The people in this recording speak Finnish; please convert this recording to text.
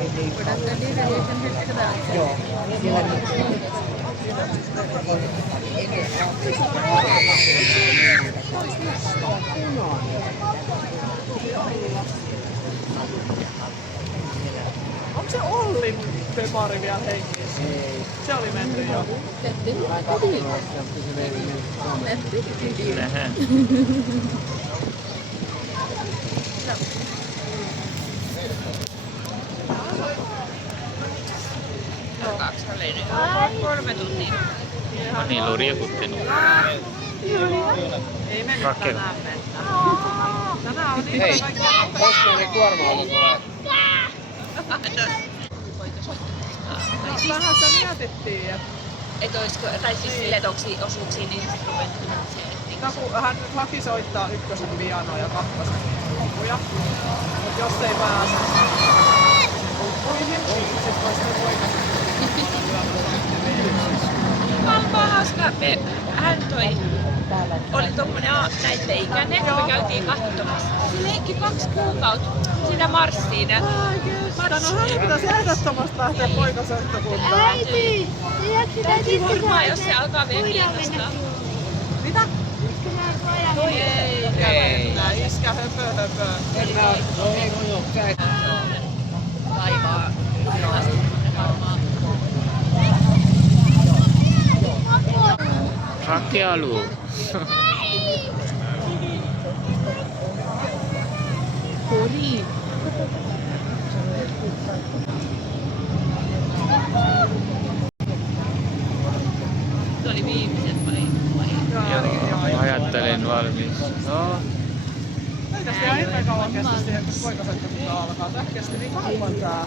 Voidaan tehdä Deviation hetki täällä. Joo, siellä nyt. Onko se Ollin pepari vielä hengissä? Ei. Se oli mennyt jo. Mä katsoin, että se vei Nähdään. Kaksi oli nyt. 3 tuntia. No niin, on riekuttanut. Ei mennyt Rakel. tänään mennä. Tänään on niin Hei, kaikki. koska ne kuorma-auto tulee? Vähän sitä mietittiin, että Et oisko, tai siis sille, että onko osuuksia niin ruvettu se. no, kun hän nyt haki soittaa ykkösen pianoa ja kakkosen lukuja, mutta jos ei pääse lukuihin, niin sit vois ne poikaset. Valpaa hauska. Hän oli tommonen näitten ikäinen, kun me käytiin katsomassa. Se leikki 2 kuukautta siinä marssiin. No hän pitäisi ehdottomasti lähteä poikaseuttakuntaan. Äiti! Täytyy varmaan, jos se alkaa vielä kiinnostaa. Mitä? Ei. Nää iskä höpö. Laivaa. Rakealu. Kori. Se oli viimeiset vai? Joo, ajattelen valmis. No, Eikä se ihan hirveän kauan kestä siihen, kun poikaseuttakunta alkaa. Tää kesti niin kauan tää.